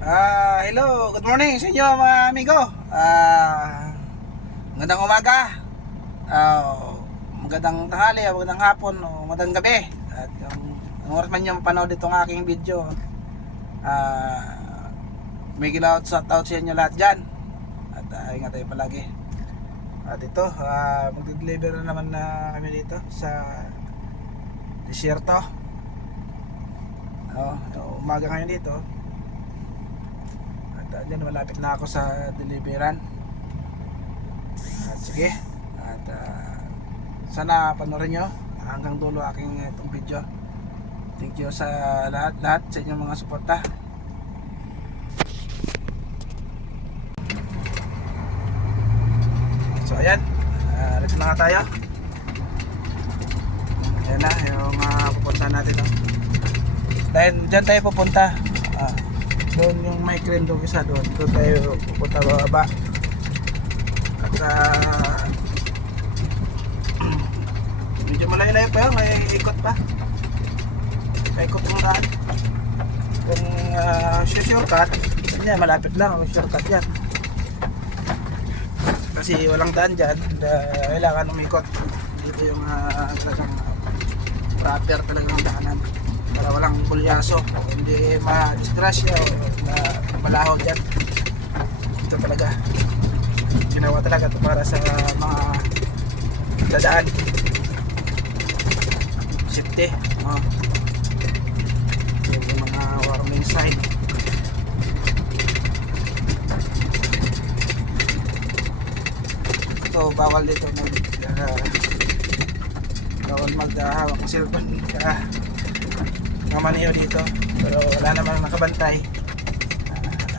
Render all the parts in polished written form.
Hello, good morning sa inyo mga amigo. Magandang umaga. Magandang tanghali, magandang hapon, o magandang gabi. At ang oras man nyo mapanood itong aking video. May gilaw shout out sa inyo lahat dyan. At ingat tayo palagi. At ito, magde-deliver na naman na kami dito sa desierto. Umaga ngayon dito. Diyan malapit na ako sa deliveran. At sige. At sana panoorin nyo hanggang dulo aking itong video. Thank you sa lahat sa inyong mga suporta. So ayan, dito na nga tayo. Ayan na yung pupunta natin, no? Dahil dyan tayo pupunta. Doon yung may crane doon, isa doon tayo pupunta bababa. At medyo malayo-layo pa yun, may ikot pa, may ikot yung daan. Kung shortcut yan, malapit lang ang shortcut yan, kasi walang daan dyan, kailangan umikot. Dito yung talagang proper talagang daanan para walang bulyaso, hindi ma-disgrasya o malaho dyan. Ito talaga ginawa talaga ito para sa mga dadaan, safety. Yung mga warning sign. Ito bawal dito bawal maghawak ng cellphone mamaniyo dito, pero wala namang nakabantay.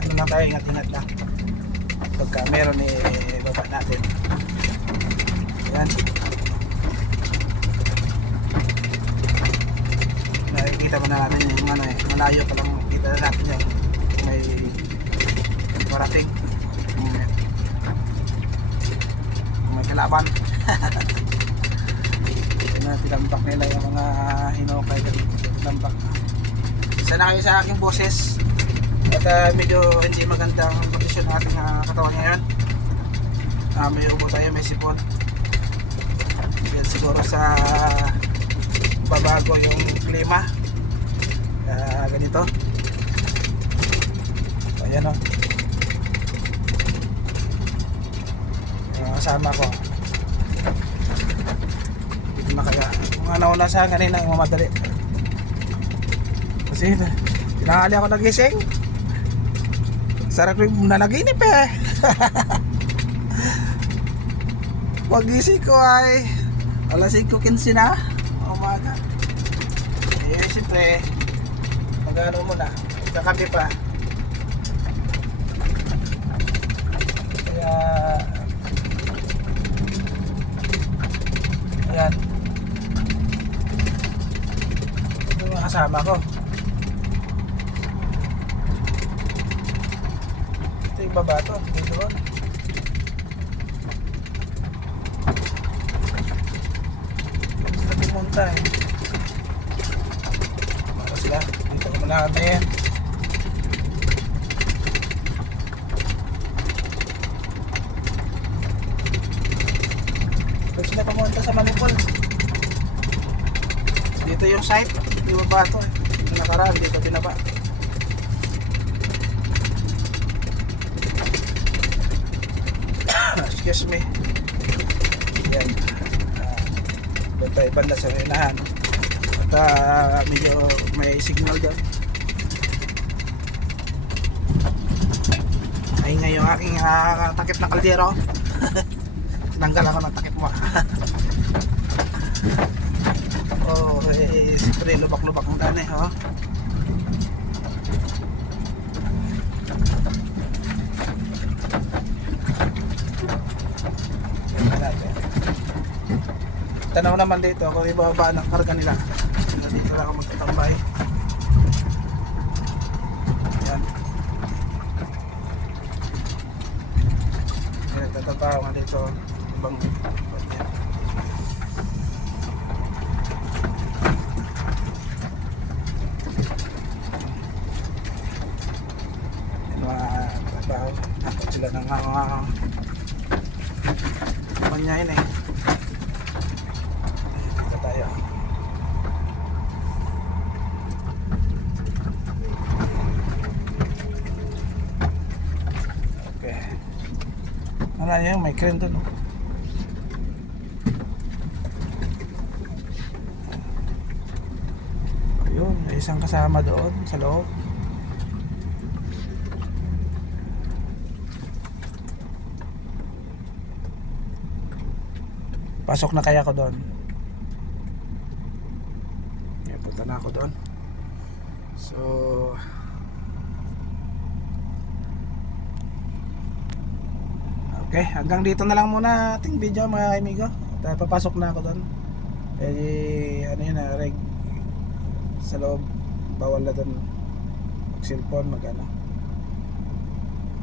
Ano lang tayo, ingat-ingat lang pagka meron baba natin. Ayan, nakikita mo na natin yung malayo pa lang kita na natin yung may parating, may kalaban. Tinambak nila yung mga hinukay tinambak. Isa na kayo sa aking boses. At medyo hindi magandang kondisyon ng ating katawan ngayon. May ubo tayo, may sipon. Yan siguro sa babago yung klima. Ganito. Ayan o. Yung kasama ko makaya mga nauna sa kanina yung mamadali kasi tinangali ako nagising, sarap yung nanaginip pagising ko ay alas 5:15 na umaga. Siyempre mag-ano muna, kakape pa, kaya ayan kasama ko. Ito yung baba to, dito doon. Sila pumunta para sila, dito ko muna kami yan. Dito sila pumunta sa Manipol. Dito yung site, di ba ito yung nakaraan, dito binaba. Excuse me. Yan, doon tayo banda sa unahan at medyo may signal dyan. Ay ngayon aking takip na kaldero. Tinanggal ako ng takip mo. Siyempre lubak-lubak ang daan Tanaw naman dito kung ibababa ng karga nila. Dito lang ako magtatambay. Yan, nagtatabaho nga dito ibang trabaho. Nakot sila ng mga manyain eh. Dito tayo. Okay. Wala yan, may crane doon. Oh. Ayun, may isang kasama doon sa loob. Pasok na kaya ako doon. Kaya punta na ako doon. So okay, hanggang dito na lang muna ating video mga kaibigo. At papasok na ako doon. Eh ano yun na reg sa loob, bawal na doon mag cellphone, mag ano.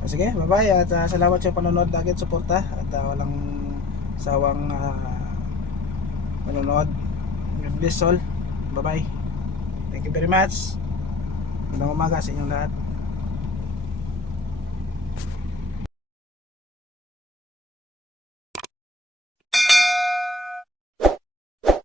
Sige, bye bye at salamat sa panonood, lagi at suporta at walang sawang manonood. God bless all. Bye bye. Thank you very much. Magandang umaga sa inyong lahat.